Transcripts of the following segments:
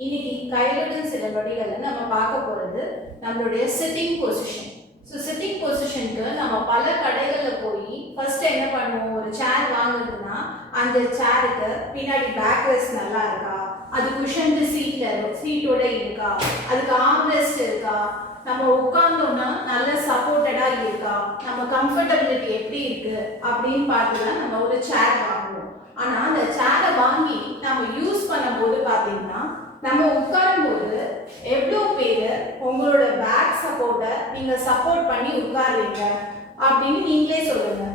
இன்னைக்கு கையிலுடன் சில வழிகளை நம்ம பார்க்க போகிறது நம்மளுடைய சிட்டிங் பொசிஷன். ஸோ சிட்டிங் பொசிஷனுக்கு நம்ம பல கடைகளில் போய் ஃபர்ஸ்ட் என்ன பண்ணுவோம், ஒரு சேர் வாங்குறதுன்னா அந்த சேருக்கு பின்னாடி பேக் ரெஸ்ட் நல்லா இருக்கா, அது குஷன்டு சீட்டோட இருக்கா, அதுக்கு ஆர்ம்ரெஸ்ட் இருக்கா, நம்ம உட்கார்ந்தோம்னா நல்ல சப்போர்ட்டடாக இருக்கா, நம்ம கம்ஃபர்டபிலிட்டி எப்படி இருக்கு அப்படின்னு பார்த்து தான் நம்ம ஒரு சேர் வாங்குவோம். ஆனால் அந்த சேரை வாங்கி நம்ம யூஸ் பண்ணும்போது பார்த்தீங்கன்னா நம்ம உட்காரும்போது எவ்வளோ பேர் உங்களோட பேக் சப்போர்ட்டை நீங்கள் சப்போர்ட் பண்ணி உட்காருவீங்க அப்படின்னு நீங்களே சொல்லுங்க.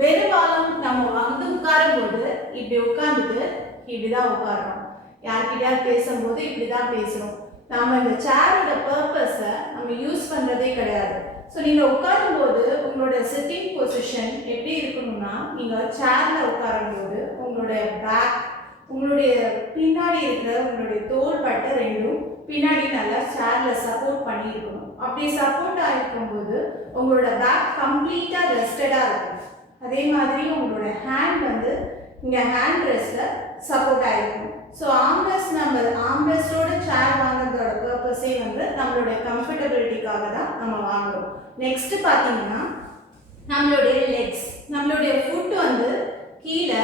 பெரும்பாலும் நம்ம வந்து உட்காரும்போது இப்படி உட்காந்துட்டு இப்படிதான் உட்காரோம், யார்கிட்டயாவது பேசும்போது இப்படிதான் பேசுறோம். நம்ம இந்த சேரோட பர்பஸை நம்ம யூஸ் பண்றதே கிடையாது. ஸோ நீங்கள் உட்காரும்போது உங்களோட சிட்டிங் பொசிஷன் எப்படி இருக்கணும்னா, நீங்கள் சேர்ல உட்காரும்போது உங்களுடைய பேக், உங்களுடைய பின்னாடி இருக்கிற உங்களுடைய தோள் பட்டை ரெண்டும் பின்னாடி நல்லா சேர்ல சப்போர்ட் பண்ணி இருக்கணும். அப்படி சப்போர்ட் ஆகிருக்கும்போது உங்களோட பேக் கம்ப்ளீட்டா ரெஸ்டடா இருக்கும். அதே மாதிரி உங்களோட ஹேண்ட் வந்து இங்க ஹேண்ட் ரெஸ்ட்ல சப்போர்ட் ஆகிருக்கும். ஸோ ஆர்ம்ரெஸ்டோட சேர் வாங்குறதோட பர்பஸே வந்து நம்மளுடைய கம்ஃபர்டபிலிட்டிக்காக தான் நம்ம வாங்குறோம். நெக்ஸ்ட் பார்த்தீங்கன்னா நம்மளுடைய லெக்ஸ், நம்மளுடைய ஃபுட் வந்து கீழே,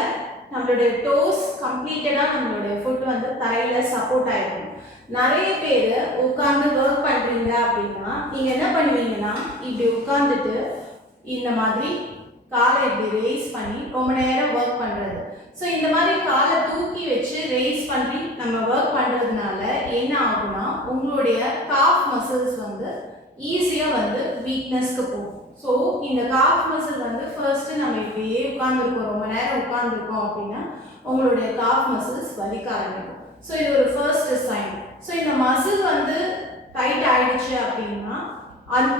நம்மளுடைய டோஸ் கம்ப்ளீட்டடாக நம்மளுடைய ஃபுட் வந்து தரையில் சப்போர்ட் ஆகிடும். நிறைய பேர் உட்காந்து ஒர்க் பண்ணுறீங்க அப்படின்னா நீங்கள் என்ன பண்ணுவீங்கன்னா, இப்படி உட்காந்துட்டு இந்த மாதிரி காலை இப்படி ரேஸ் பண்ணி ரொம்ப நேரம் ஒர்க் பண்ணுறது. ஸோ இந்த மாதிரி காலை தூக்கி வச்சு ரேஸ் பண்ணி நம்ம ஒர்க் பண்ணுறதுனால என்ன ஆகும்னா, உங்களுடைய காஃப் மசில்ஸ் வந்து ஈஸியாக வந்து வீக்னஸ்க்கு போகும். ஸோ இந்த காஃப் மசில் வந்து ஃபர்ஸ்ட்டு நம்ம இப்படியே உட்காந்துருக்கோம், ரொம்ப நேரம் உட்காந்துருக்கோம் அப்படின்னா உங்களுடைய காஃப் மசில்ஸ் வலிக்க ஆரம்பிக்கும். ஸோ இது ஒரு ஃபர்ஸ்ட் சைன். ஸோ இந்த மசில் வந்து டைட் ஆகிடுச்சு அப்படின்னா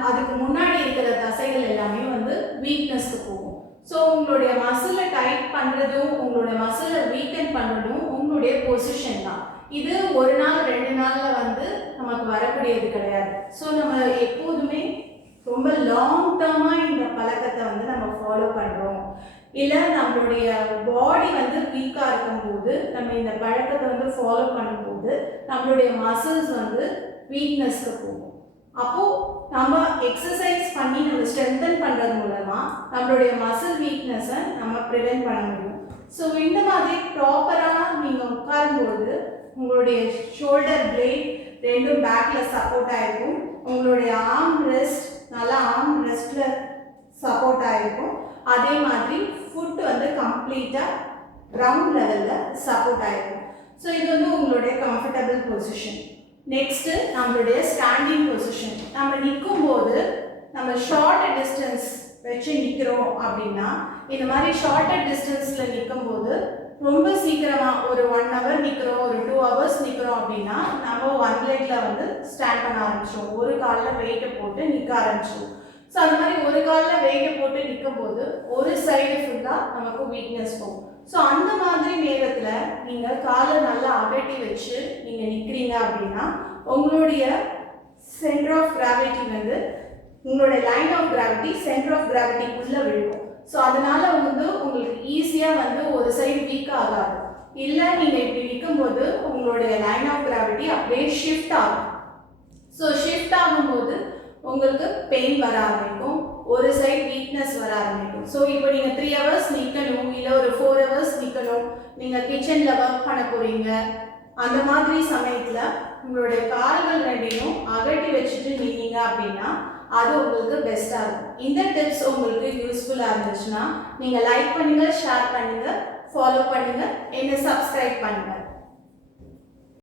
அதுக்கு முன்னாடி இருக்கிற தசைகள் எல்லாமே வந்து வீக்னஸ்க்கு போகும். ஸோ உங்களுடைய மசிலை டைட் பண்ணுறதும் உங்களுடைய மசிலை வீக்கன் பண்ணுறதும் உங்களுடைய பொசிஷன் தான். இது ஒரு நாள் 2 நாளில் வந்து நமக்கு வரக்கூடியது கிடையாது. ஸோ நம்ம எப்போதுமே ரொம்ப லாங் டேர்மாக இந்த பழக்கத்தை வந்து நம்ம ஃபாலோ பண்ணுறோம். இல்லை நம்மளுடைய பாடி வந்து வீக்காக இருக்கும்போது நம்ம இந்த பழக்கத்தை வந்து ஃபாலோ பண்ணும்போது நம்மளுடைய மசில்ஸ் வந்து வீக்னஸ்க்கு போகும். அப்போது நம்ம எக்ஸசைஸ் பண்ணி நம்ம ஸ்ட்ரென்தன் பண்ணுறது மூலமாக நம்மளுடைய மசில் வீக்னஸை நம்ம ப்ரிவென்ட் பண்ண முடியும். ஸோ இந்த மாதிரி ப்ராப்பராக நீங்கள் உட்காரும்போது உங்களுடைய ஷோல்டர் பிளேட் ரெண்டும் பேக்கில் சப்போர்ட் ஆகிருக்கும், உங்களுடைய ஆர்ம் ரெஸ்ட் நல்லா ஆர்ம் ரெஸ்ட்டில் சப்போர்ட் ஆகிருக்கும், அதே மாதிரி ஃபுட் வந்து கம்ப்ளீட்டாக ரவுண்ட் லெவலில் சப்போர்ட் ஆகிருக்கும். ஸோ இது வந்து உங்களுடைய கம்ஃபர்டபுள் பொசிஷன். நெக்ஸ்ட்டு நம்மளுடைய ஸ்டாண்டிங் பொசிஷன். நம்ம நிற்கும்போது நம்ம ஷார்ட் டிஸ்டன்ஸ் வச்சு நிற்கிறோம் அப்படின்னா, இந்த மாதிரி ஷார்ட்டர் டிஸ்டன்ஸில் நிற்கும்போது ரொம்ப சீக்கிரமாக ஒரு 1 hour நிற்கிறோம், ஒரு 2 hours நிற்கிறோம் அப்படின்னா நம்ம 1 legல வந்து ஸ்டாண்ட் பண்ண ஆரம்பிச்சோம், ஒரு காலில் வெயிட்டை போட்டு நிற்க ஆரம்பிச்சோம். ஸோ அந்த மாதிரி ஒரு காலில் வெயிட்டை போட்டு நிற்கும்போது ஒரு சைடு ஃபுல்லாக நமக்கு வீக்னஸ் போகும். ஸோ அந்த மாதிரி நேரத்தில் நீங்கள் காலை நல்லா அகட்டி வச்சு நீங்கள் நிற்கிறீங்க அப்படின்னா உங்களுடைய சென்டர் ஆஃப் கிராவிட்டி வந்து உங்களுடைய line of gravity centre of கிராவிட்டிக்குள்ளே விழுகும். ஸோ அதனால் வந்து உங்களுக்கு ஈஸியாக வந்து ஒரு சைடு வீக் ஆகாது. இல்லை நீங்கள் இப்படி நிற்கும்போது உங்களுடைய லைன் ஆஃப் கிராவிட்டி அப்படியே ஷிஃப்ட் ஆகும். ஸோ ஷிஃப்ட் ஆகும்போது உங்களுக்கு பெயின் வர ஆரம்பிக்கும், ஒரு சைடு வீக்னஸ் வர ஆரம்பிக்கும். ஸோ இப்போ நீங்கள் 3 hours நிற்கணும், இல்லை ஒரு 4 hours நிற்கணும், நீங்கள் கிச்சனில் ஒர்க் பண்ண போகிறீங்க, அந்த மாதிரி சமயத்தில் உங்களுடைய கால்கள் ரெண்டையும் அகட்டி வச்சுட்டு நின்னீங்க அப்படின்னா அது உங்களுக்கு பெஸ்ட்டாக இருக்கும். இந்த டிப்ஸ் உங்களுக்கு யூஸ்ஃபுல்லாக இருந்துச்சுன்னா நீங்கள் லைக் பண்ணுங்கள், ஷேர் பண்ணுங்கள், ஃபாலோ பண்ணுங்கள், என்னை சப்ஸ்கிரைப் பண்ணுங்கள்.